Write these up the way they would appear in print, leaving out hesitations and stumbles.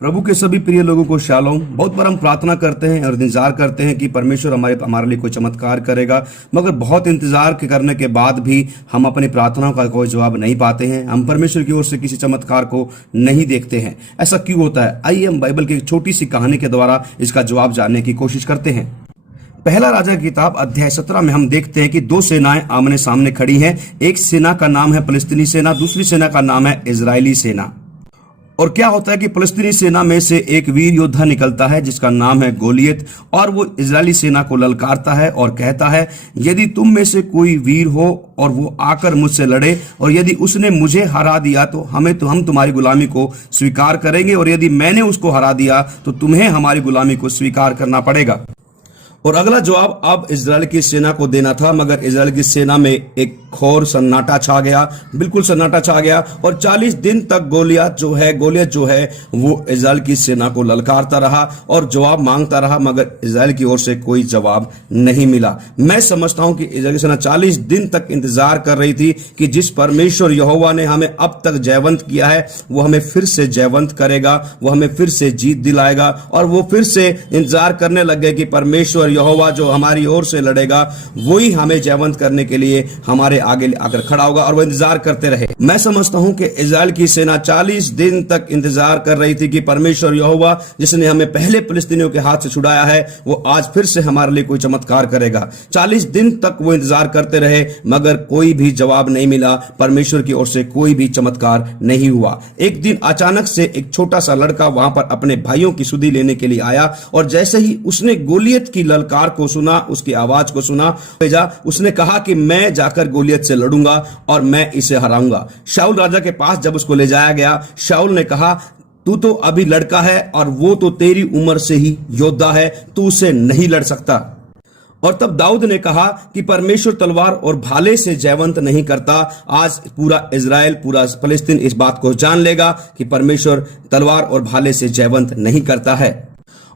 प्रभु के सभी प्रिय लोगों को शालोम। बहुत बार हम प्रार्थना करते हैं और इंतजार करते हैं कि परमेश्वर हमारे लिए कोई चमत्कार करेगा, मगर बहुत इंतजार करने के बाद भी हम अपनी प्रार्थनाओं का कोई जवाब नहीं पाते हैं। हम परमेश्वर की ओर से किसी चमत्कार को नहीं देखते हैं। ऐसा क्यों होता है? आइए हम बाइबल की एक छोटी सी कहानी के द्वारा इसका जवाब जानने की कोशिश करते हैं। पहला राजा की किताब अध्याय 17 में हम देखते हैं कि दो सेनाएं आमने सामने खड़ी हैं। एक सेना का नाम है फलस्तीनी सेना, दूसरी सेना का नाम है इजरायली सेना। और क्या होता है कि फलस्तीनी सेना में से एक वीर योद्धा निकलता है जिसका नाम है गोलियत, और वो इजरायली सेना को ललकारता है और कहता है, यदि तुम में से कोई वीर हो और वो आकर मुझसे लड़े और यदि उसने मुझे हरा दिया तो हम तुम्हारी गुलामी को स्वीकार करेंगे, और यदि मैंने उसको हरा दिया तो तुम्हें हमारी गुलामी को स्वीकार करना पड़ेगा। और अगला जवाब अब इजराइल की सेना को देना था, मगर इजराइल की सेना में एक घोर सन्नाटा छा गया, बिल्कुल सन्नाटा छा गया। और 40 दिन तक गोलियत जो है वो इजराइल की सेना को ललकारता रहा और जवाब मांगता रहा, मगर इजराइल की ओर से कोई जवाब नहीं मिला। मैं समझता हूं कि इजराइल की सेना 40 दिन तक इंतजार कर रही थी कि जिस परमेश्वर यहोवा ने हमें अब तक जयवंत किया है वो हमें फिर से जयवंत करेगा, वो हमें फिर से जीत दिलाएगा। और वो फिर से इंतजार करने लग गए कि परमेश्वर यहोवा जो हमारी ओर से लड़ेगा वही हमें जयवंत करने के लिए हमारे आगे आकर खड़ा होगा, और वो इंतजार करते रहे। मैं समझता हूं कि इजराइल की सेना 40 दिन तक इंतजार कर रही थी कि परमेश्वर यहोवा जिसने हमें पहले फिलिस्तीनियों के हाथ से छुड़ाया है वो आज फिर से हमारे लिए कोई चमत्कार करेगा। 40 दिन तक वो इंतजार करते रहे, मगर कोई भी जवाब नहीं मिला। परमेश्वर की ओर से कोई भी चमत्कार नहीं हुआ। एक दिन अचानक से एक छोटा सा लड़का वहां पर अपने भाइयों की सुधि लेने के लिए आया, और जैसे ही उसने गोलियत की ललकार को सुना, उसकी आवाज को सुना, उसने कहा कि मैं जाकर गोलियत से लड़ूंगा और मैं इसे हराऊंगा। शाऊल राजा के पास जब उसको ले जाया गया, शाऊल ने कहा, तू तो अभी लड़का है और वो तो तेरी उम्र से ही योद्धा है, तू उसे नहीं लड़ सकता। और तब दाऊद ने कहा कि परमेश्वर तलवार और भाले से जयवंत नहीं करता। आज पूरा इजराइल, पूरा फलस्तीन इस बात को जान लेगा कि परमेश्वर तलवार और भाले से जयवंत नहीं करता है।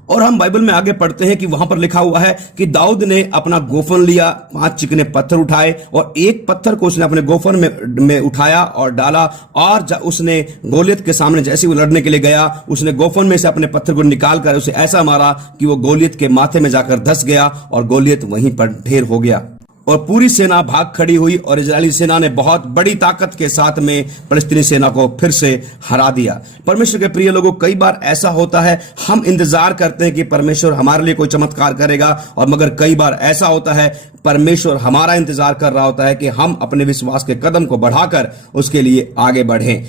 और हम बाइबल में आगे पढ़ते हैं कि वहां पर लिखा हुआ है कि दाऊद ने अपना गोफन लिया, 5 चिकने पत्थर उठाए और एक पत्थर को उसने अपने गोफन में उठाया और डाला, और उसने गोलियत के सामने जैसे वो लड़ने के लिए गया, उसने गोफन में से अपने पत्थर को निकालकर उसे ऐसा मारा कि वो गोलियत के माथे में जाकर धंस गया और गोलियत वहीं पर ढेर हो गया। और पूरी सेना भाग खड़ी हुई और इजरायली सेना ने बहुत बड़ी ताकत के साथ में फलस्तीनी सेना को फिर से हरा दिया। परमेश्वर के प्रिय लोगों, कई बार ऐसा होता है, हम इंतजार करते हैं कि परमेश्वर हमारे लिए कोई चमत्कार करेगा, और मगर कई बार ऐसा होता है परमेश्वर हमारा इंतजार कर रहा होता है कि हम अपने विश्वास के कदम को बढ़ाकर उसके लिए आगे बढ़ें।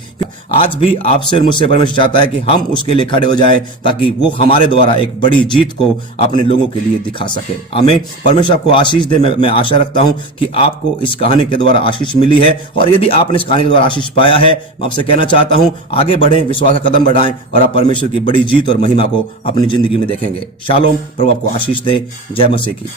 आज भी आपसे और मुझसे परमेश्वर चाहता है कि हम उसके लिए खड़े हो जाएं, ताकि वो हमारे द्वारा एक बड़ी जीत को अपने लोगों के लिए दिखा सके। आमीन। परमेश्वर आपको आशीष दे। मैं आशा रखता हूं कि आपको इस कहानी के द्वारा आशीष मिली है, और यदि आपने इस कहानी के द्वारा आशीष पाया है, मैं आपसे कहना चाहता हूं, आगे बढ़ें, विश्वास का कदम बढ़ाएं और आप परमेश्वर की बड़ी जीत और महिमा को अपनी जिंदगी में देखेंगे। शालोम। प्रभु आपको आशीष दे। जय मसीह की।